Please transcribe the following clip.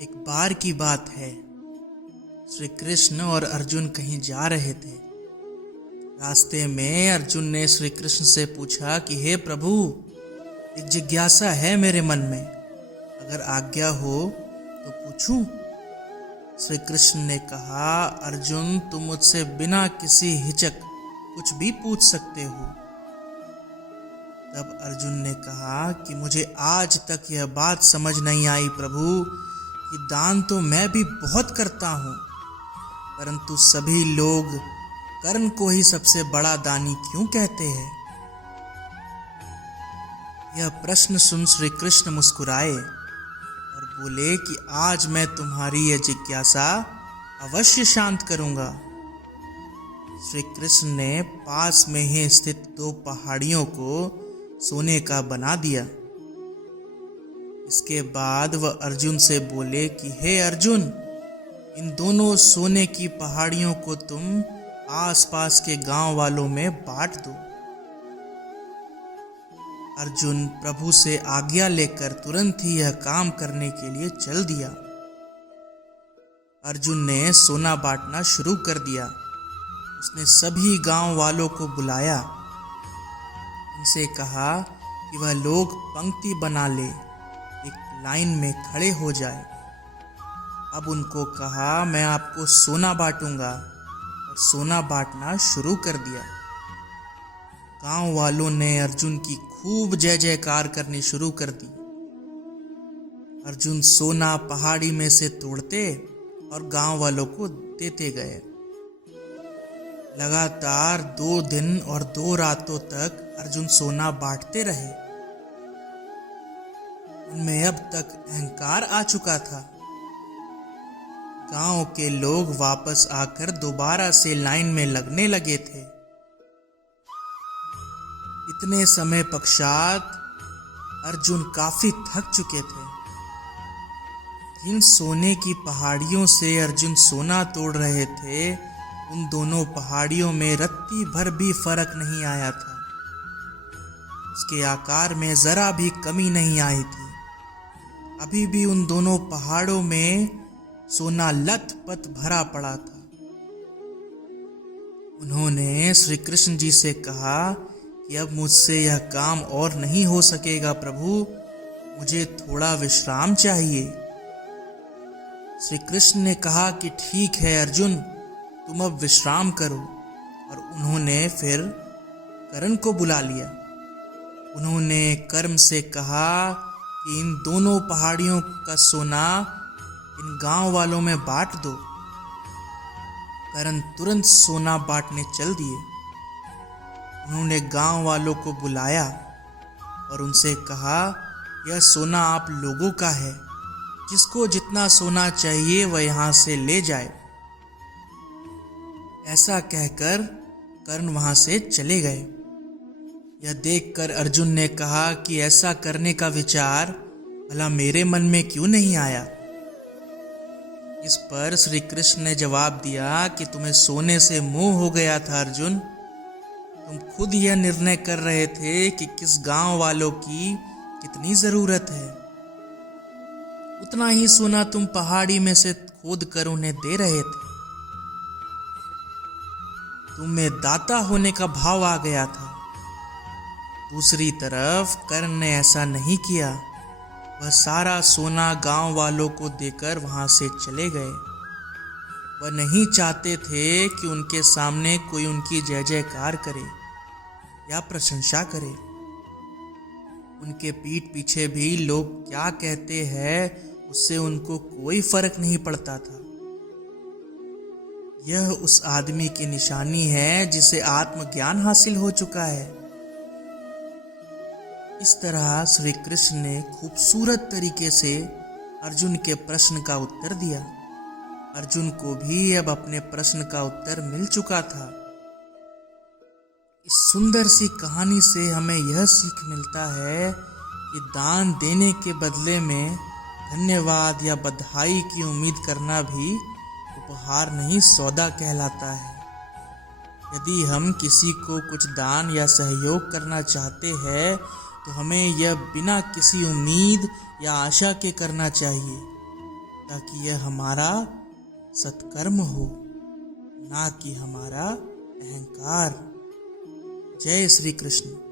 एक बार की बात है। श्री कृष्ण और अर्जुन कहीं जा रहे थे। रास्ते में अर्जुन ने श्री कृष्ण से पूछा कि हे प्रभु, एक जिज्ञासा है मेरे मन में, अगर आज्ञा हो तो पूछूं? श्री कृष्ण ने कहा, अर्जुन तुम मुझसे बिना किसी हिचक कुछ भी पूछ सकते हो। तब अर्जुन ने कहा कि मुझे आज तक यह बात समझ नहीं आई प्रभु कि दान तो मैं भी बहुत करता हूँ, परंतु सभी लोग कर्ण को ही सबसे बड़ा दानी क्यों कहते हैं। यह प्रश्न सुन श्री कृष्ण मुस्कुराए और बोले कि आज मैं तुम्हारी यह जिज्ञासा अवश्य शांत करूंगा। श्री कृष्ण ने पास में ही स्थित दो पहाड़ियों को सोने का बना दिया। इसके बाद वह अर्जुन से बोले कि हे अर्जुन, इन दोनों सोने की पहाड़ियों को तुम आसपास के गांव वालों में बांट दो। अर्जुन प्रभु से आज्ञा लेकर तुरंत ही यह काम करने के लिए चल दिया। अर्जुन ने सोना बांटना शुरू कर दिया। उसने सभी गांव वालों को बुलाया। उनसे कहा कि वह लोग पंक्ति बना ले, एक लाइन में खड़े हो जाए। अब उनको कहा, मैं आपको सोना बांटूंगा, और सोना बांटना शुरू कर दिया। गांव वालों ने अर्जुन की खूब जय जयकार करनी शुरू कर दी। अर्जुन सोना पहाड़ी में से तोड़ते और गांव वालों को देते गए। लगातार 2 दिन और 2 रातों तक अर्जुन सोना बांटते रहे। उनमें अब तक अहंकार आ चुका था। गांव के लोग वापस आकर दोबारा से लाइन में लगने लगे थे। इतने समय पश्चात अर्जुन काफी थक चुके थे। जिन सोने की पहाड़ियों से अर्जुन सोना तोड़ रहे थे, उन दोनों पहाड़ियों में रत्ती भर भी फर्क नहीं आया था। उसके आकार में जरा भी कमी नहीं आई थी। अभी भी उन दोनों पहाड़ों में सोना लथपथ भरा पड़ा था। उन्होंने श्री कृष्ण जी से कहा कि अब मुझसे यह काम और नहीं हो सकेगा प्रभु, मुझे थोड़ा विश्राम चाहिए। श्री कृष्ण ने कहा कि ठीक है अर्जुन, तुम अब विश्राम करो। और उन्होंने फिर कर्ण को बुला लिया। उन्होंने कर्म से कहा कि इन दोनों पहाड़ियों का सोना इन गांव वालों में बांट दो। कर्ण तुरंत सोना बांटने चल दिए। उन्होंने गांव वालों को बुलाया और उनसे कहा, यह सोना आप लोगों का है, जिसको जितना सोना चाहिए वह यहाँ से ले जाए। ऐसा कहकर कर्ण वहां से चले गए। यह देखकर अर्जुन ने कहा कि ऐसा करने का विचार भला मेरे मन में क्यों नहीं आया। इस पर श्री कृष्ण ने जवाब दिया कि तुम्हें सोने से मोह हो गया था अर्जुन। तुम खुद यह निर्णय कर रहे थे कि किस गांव वालों की कितनी जरूरत है। उतना ही सोना तुम पहाड़ी में से खोद कर उन्हें दे रहे थे। तुम्हें दाता होने का भाव आ गया था। दूसरी तरफ कर्ण ने ऐसा नहीं किया। वह सारा सोना गांव वालों को देकर वहां से चले गए। वह नहीं चाहते थे कि उनके सामने कोई उनकी जय जयकार करे या प्रशंसा करे। उनके पीठ पीछे भी लोग क्या कहते हैं, उससे उनको कोई फर्क नहीं पड़ता था। यह उस आदमी की निशानी है जिसे आत्मज्ञान हासिल हो चुका है। इस तरह श्री कृष्ण ने खूबसूरत तरीके से अर्जुन के प्रश्न का उत्तर दिया। अर्जुन को भी अब अपने प्रश्न का उत्तर मिल चुका था। इस सुंदर सी कहानी से हमें यह सीख मिलता है कि दान देने के बदले में धन्यवाद या बधाई की उम्मीद करना भी उपहार नहीं, सौदा कहलाता है। यदि हम किसी को कुछ दान या सहयोग करना चाहते हैं तो हमें यह बिना किसी उम्मीद या आशा के करना चाहिए। ताकि यह हमारा सत्कर्म हो, ना कि हमारा अहंकार। जय श्री कृष्ण।